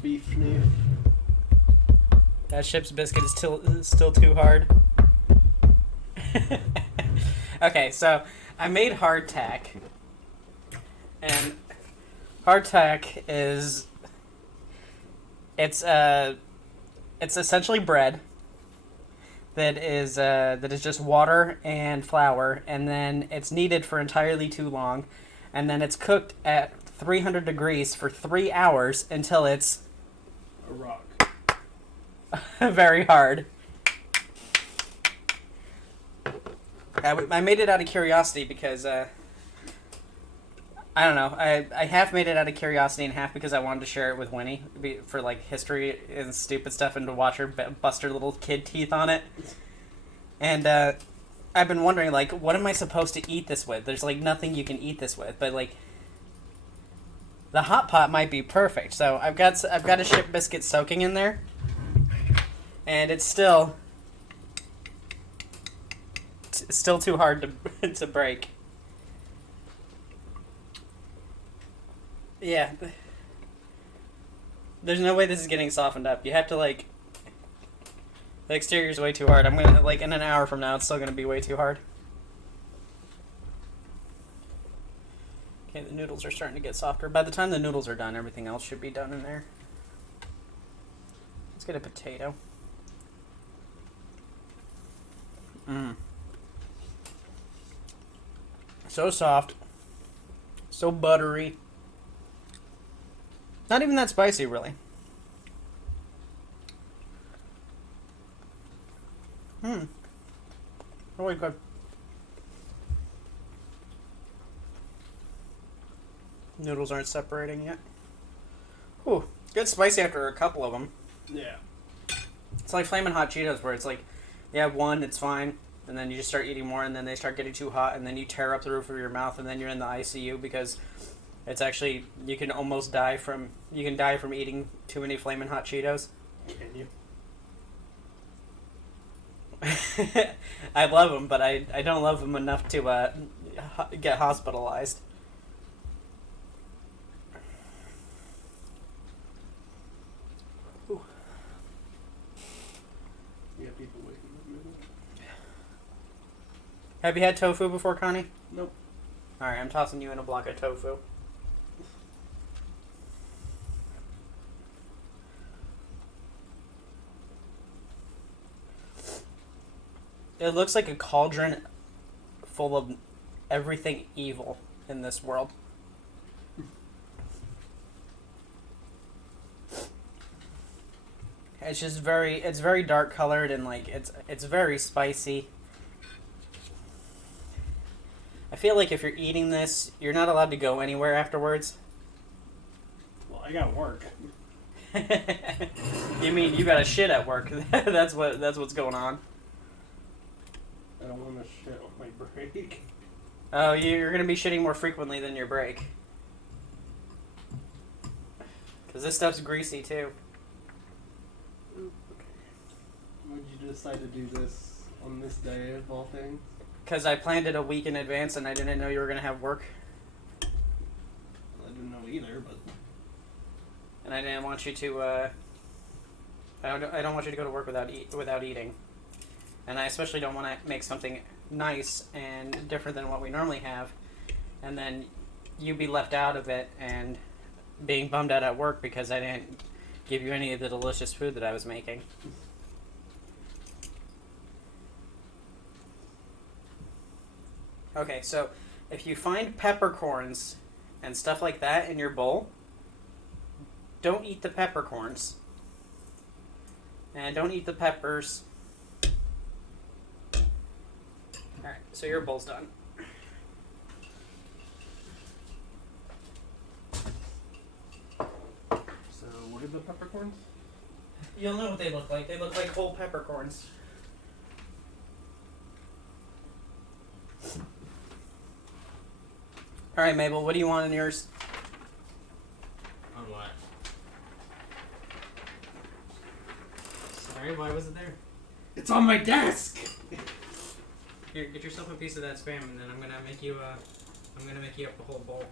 Beef schmeef. That Chip's biscuit is still too hard. Okay, so I made hardtack. And hardtack is... It's essentially bread that is just water and flour, and then it's kneaded for entirely too long, and then it's cooked at 300 degrees for 3 hours until it's A rock. very hard. I made it out of curiosity because I don't know. I half made it out of curiosity and half because I wanted to share it with Winnie for like history and stupid stuff and to watch her bust her little kid teeth on it. And I've been wondering, like, what am I supposed to eat this with? There's like nothing you can eat this with, but like the hot pot might be perfect. So I've got a Chip biscuit soaking in there, and it's still too hard to break. Yeah. There's no way this is getting softened up. You have to, like... The exterior's way too hard. I'm gonna, like, in an hour from now, it's still gonna be way too hard. Okay, the noodles are starting to get softer. By the time the noodles are done, everything else should be done in there. Let's get a potato. Mmm. So soft. So buttery. Not even that spicy, really. Really good. Noodles aren't separating yet. Ooh, good spicy after a couple of them. Yeah. It's like Flamin' Hot Cheetos, where it's like, you have one, it's fine, and then you just start eating more, and then they start getting too hot, and then you tear up the roof of your mouth, and then you're in the ICU because it's actually, you can almost die from eating too many Flamin' Hot Cheetos. Can you? I love them, but I don't love them enough to get hospitalized. Ooh. You have people waiting in the middle. Have you had tofu before, Connie? Nope. Alright, I'm tossing you in a block of tofu. It looks like a cauldron full of everything evil in this world. It's just it's very dark colored and like it's very spicy. I feel like if you're eating this, you're not allowed to go anywhere afterwards. Well, I gotta work. You mean you got a shit at work? That's what's going on. I don't want to shit on my break. Oh, you're gonna be shitting more frequently than your break. Cause this stuff's greasy too. Would you decide to do this on this day of all things? Cause I planned it a week in advance and I didn't know you were gonna have work. I didn't know either, but And I didn't want you to. I don't want you to go to work without eating. And I especially don't want to make something nice and different than what we normally have, and then you be left out of it and being bummed out at work because I didn't give you any of the delicious food that I was making. Okay, so if you find peppercorns and stuff like that in your bowl, don't eat the peppercorns. And don't eat the peppers. Alright, so your bowl's done. so what are the peppercorns? You'll know what they look like. They look like whole peppercorns. Alright, Mabel, what do you want in yours? On what? Sorry, why was it there? It's on my desk. Here, get yourself a piece of that spam, and then I'm gonna make you up a whole bowl.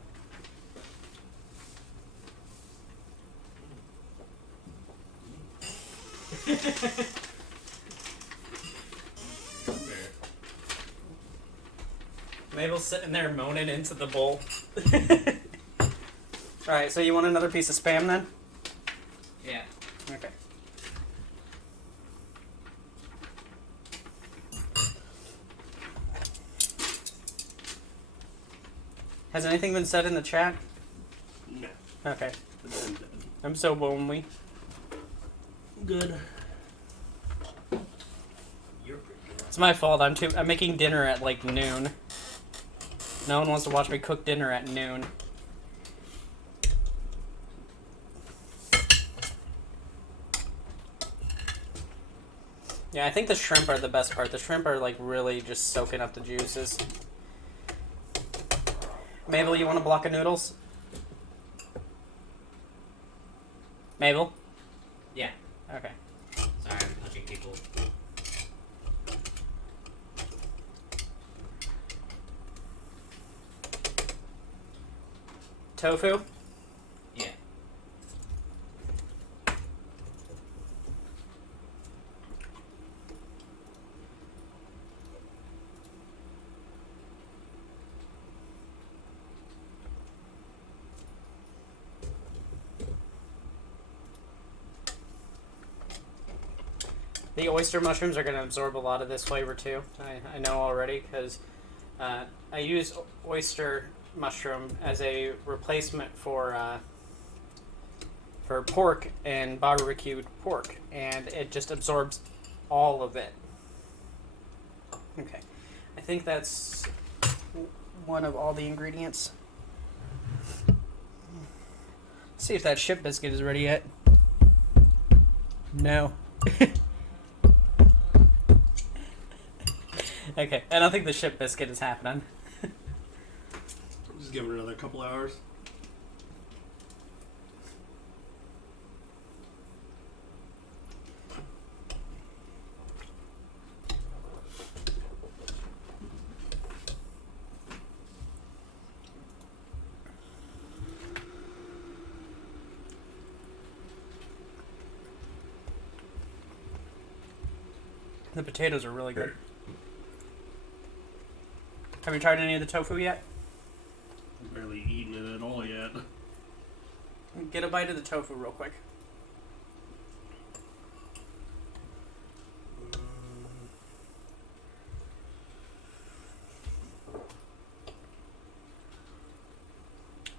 Mabel's sitting there moaning into the bowl. Alright, so you want another piece of spam then? Yeah. Okay. Has anything been said in the chat? No. Okay. I'm so lonely. Good. You're pretty good. It's my fault. I'm making dinner at like noon. No one wants to watch me cook dinner at noon. Yeah, I think the shrimp are the best part. The shrimp are like really just soaking up the juices. Mabel, you want a block of noodles? Mabel? Yeah. Okay. Sorry, I'm punching people. Tofu? Yeah. The oyster mushrooms are going to absorb a lot of this flavor too. I know already because I use oyster mushroom as a replacement for pork and barbecued pork, and it just absorbs all of it. Okay, I think that's one of all the ingredients. See if that ship biscuit is ready yet. No. Okay, I don't think the ship biscuit is happening. Just give it another couple hours. The potatoes are really good. Have you tried any of the tofu yet? I've barely eaten it at all yet. Get a bite of the tofu real quick.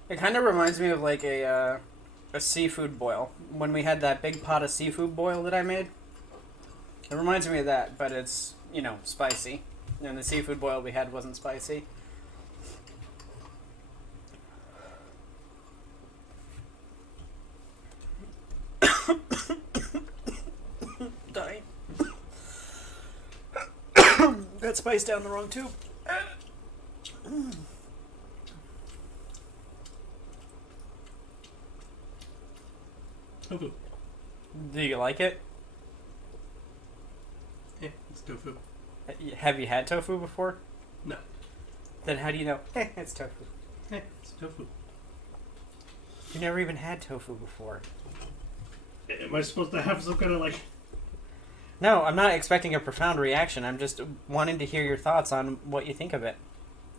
It kind of reminds me of like a seafood boil. When we had that big pot of seafood boil that I made. It reminds me of that, but it's, you know, spicy. And the seafood boil we had wasn't spicy. Dying. Got spice down the wrong tube. Tofu. Do you like it? Yeah, it's tofu. Have you had tofu before? No. Then how do you know? It's tofu. Yeah, it's tofu. You never even had tofu before. Am I supposed to have some kind of like... No, I'm not expecting a profound reaction. I'm just wanting to hear your thoughts on what you think of it.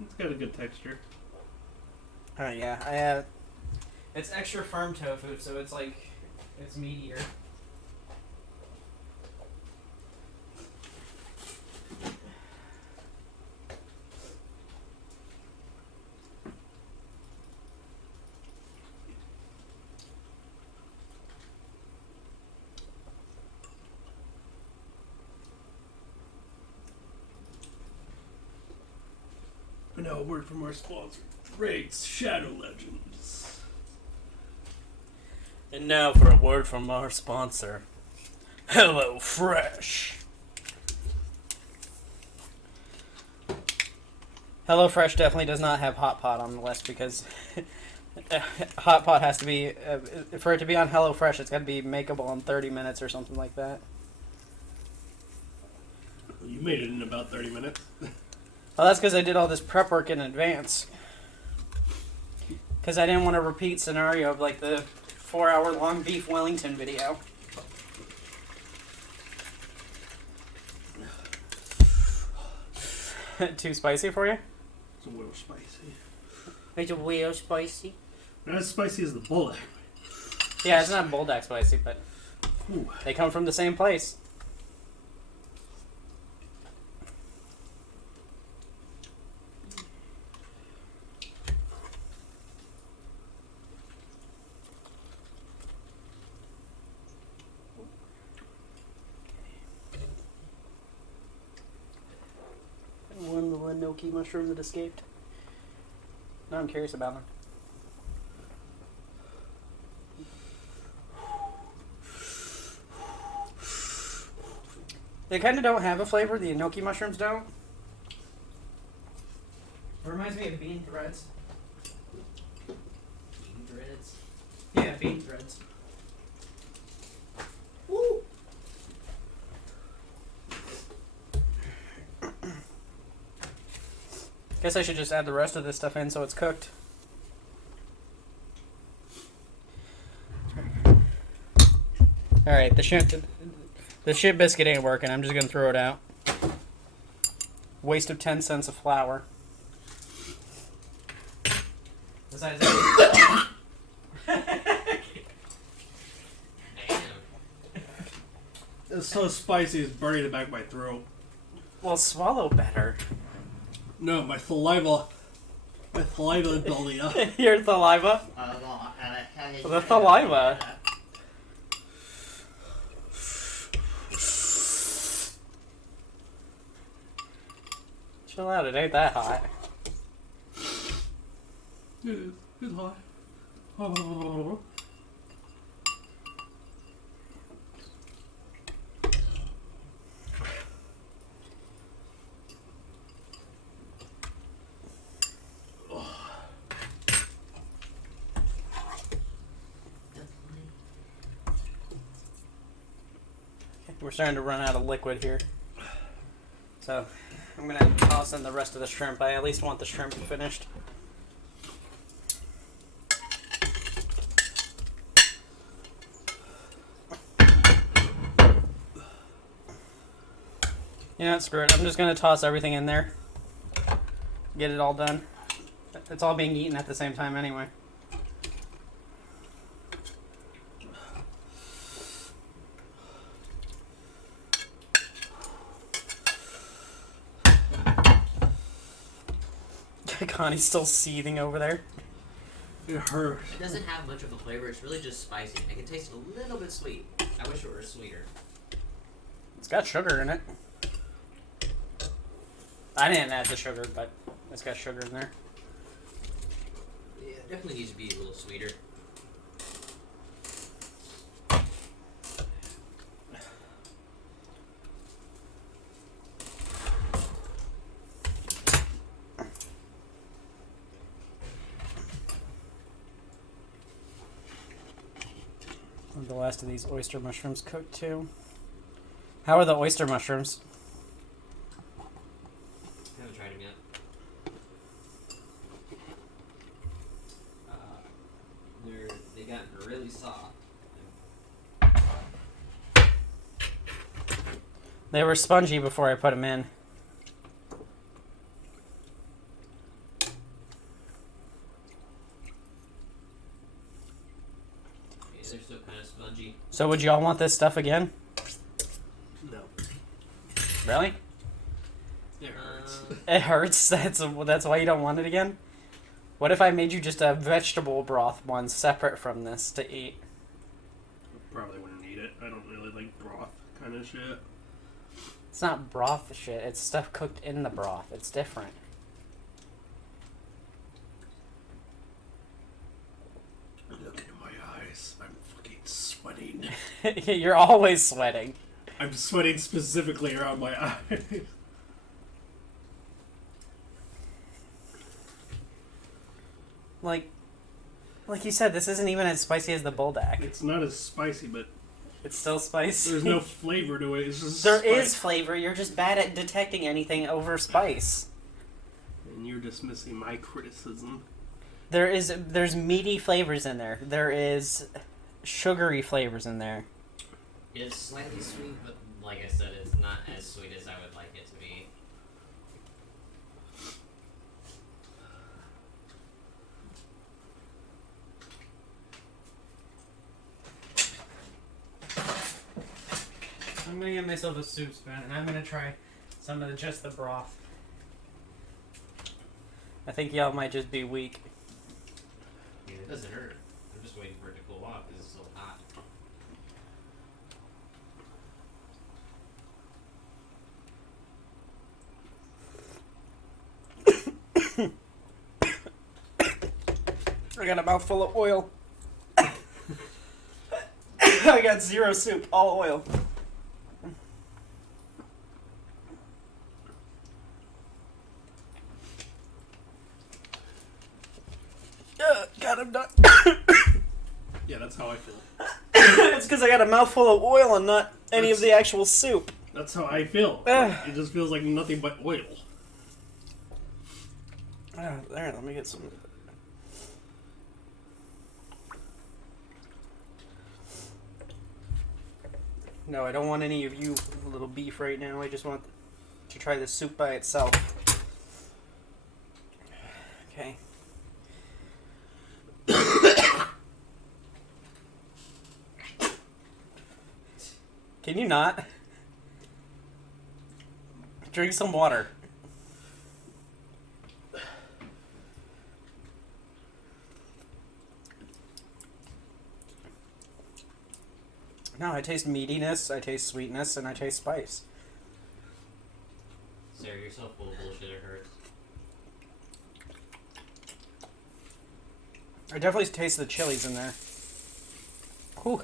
It's got a good texture. Yeah, it's extra firm tofu, so it's like, it's meatier. And now a word from our sponsor, Drake's Shadow Legends. And now for a word from our sponsor, Hello Fresh. HelloFresh definitely does not have Hot Pot on the list because Hot Pot has to be, for it to be on HelloFresh, it's got to be makeable in 30 minutes or something like that. You made it in about 30 minutes. Well, that's because I did all this prep work in advance. Because I didn't want to repeat scenario of like the 4-hour-long beef Wellington video. Too spicy for you? It's a little spicy. It's a little spicy. Not as spicy as the bullet. Yeah, it's not bulldog spicy, but Ooh. they come from the same place. One little gnocchi mushroom that escaped. Now I'm curious about them. They kind of don't have a flavor. The gnocchi mushrooms don't. It reminds me of bean threads. Bean threads. Yeah, bean threads. Woo! Guess I should just add the rest of this stuff in so it's cooked. Alright, the shit biscuit ain't working. I'm just gonna throw it out. Waste of 10 cents of flour. Besides that, Damn. It's so spicy, it's burning the back of my throat. Well, swallow better. No, my saliva is building up. Your saliva? The saliva. Chill out, it ain't that hot. It is. It's hot. Oh. We're starting to run out of liquid here. So, I'm gonna toss in the rest of the shrimp. I at least want the shrimp finished. You know what, screw it. I'm just gonna toss everything in there. Get it all done. It's all being eaten at the same time anyway. Connie's still seething over there. It hurts. It doesn't have much of a flavor. It's really just spicy. I can taste a little bit sweet. I wish it were sweeter. It's got sugar in it. I didn't add the sugar, but it's got sugar in there. Yeah, it definitely needs to be a little sweeter. The last of these oyster mushrooms cooked too. How are the oyster mushrooms? Haven't tried them yet. They got really soft. They were spongy before I put them in. Yeah, they're still kind of spongy. So would y'all want this stuff again? No. Really? It hurts. It hurts. That's why you don't want it again? What if I made you just a vegetable broth one separate from this to eat? Probably wouldn't eat it. I don't really like broth kind of shit. It's not broth shit. It's stuff cooked in the broth. It's different. Look into my eyes. I'm fucking sweating. You're always sweating. I'm sweating specifically around my eyes. Like you said, this isn't even as spicy as the bulldog. It's not as spicy, but It's still spicy. there's no flavor to it. It's just There spice. is flavor. You're just bad at detecting anything over spice. And you're dismissing my criticism. There's meaty flavors in there. There is sugary flavors in there. It's slightly sweet, but like I said, it's not as sweet as I would like it to be. I'm gonna get myself a soup spoon, and I'm gonna try some of just the broth. I think y'all might just be weak. I mean, it doesn't hurt. I'm just waiting for it to cool off because it's so hot. I got a mouthful of oil. I got zero soup, all oil. God, I'm done. Yeah, that's how I feel. It's because I got a mouthful of oil and not any of the actual soup. That's how I feel. Ugh. It just feels like nothing but oil. There, let me get some. No, I don't want any of you little beef right now. I just want to try the soup by itself. Okay. Can you not? Drink some water. No, I taste meatiness, I taste sweetness, and I taste spice. Sarah, you're so full of bullshit, it hurts. I definitely taste the chilies in there. Whew.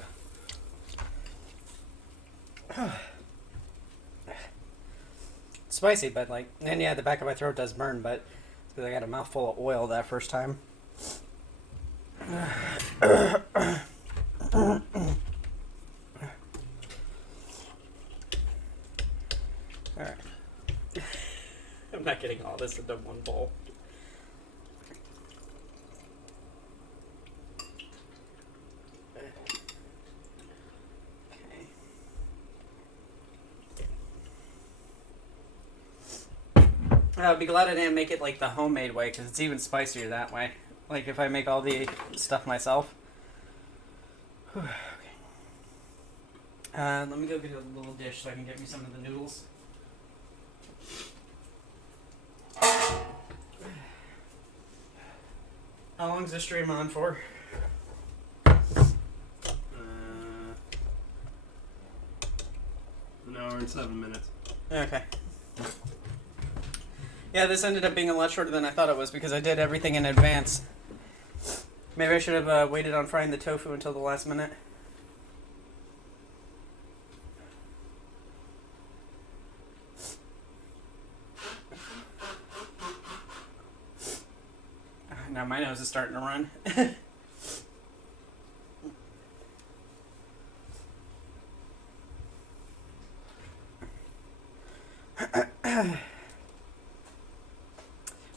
Spicy, but like, and yeah, the back of my throat does burn, but it's because I got a mouthful of oil that first time. Alright. I'm not getting all this into one bowl. I would be glad I didn't make it like the homemade way, because it's even spicier that way. Like if I make all the stuff myself. Whew, okay. Let me go get a little dish so I can get me some of the noodles. How long's this stream on for? An hour and 7 minutes. Okay. Yeah, this ended up being a lot shorter than I thought it was because I did everything in advance. Maybe I should have waited on frying the tofu until the last minute. Now my nose is starting to run.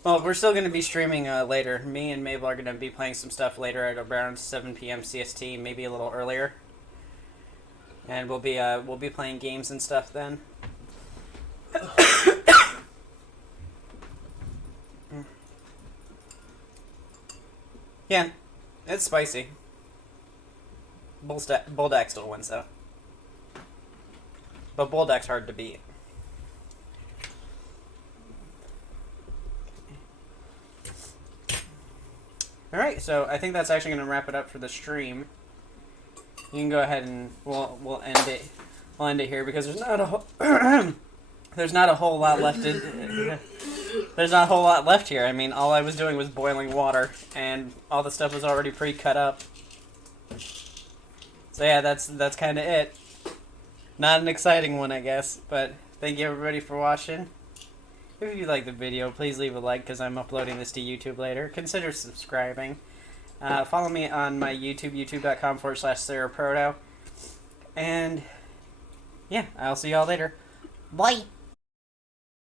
Well, we're still going to be streaming later. Me and Mabel are going to be playing some stuff later at around 7 p.m. CST, maybe a little earlier. And we'll be playing games and stuff then. Yeah, it's spicy. Bulldog still wins though. But Bulldog's hard to beat. Alright, so I think that's actually going to wrap it up for the stream. You can go ahead and we'll end it. We'll end it here because there's not a there's not a whole lot left there's not a whole lot left here. I mean, all I was doing was boiling water and all the stuff was already pre-cut up. So yeah, that's kind of it. Not an exciting one, I guess, but thank you everybody for watching. If you like the video, please leave a like because I'm uploading this to YouTube later. Consider subscribing. Follow me on my YouTube, youtube.com/SarahProto. And yeah, I'll see y'all later. Bye!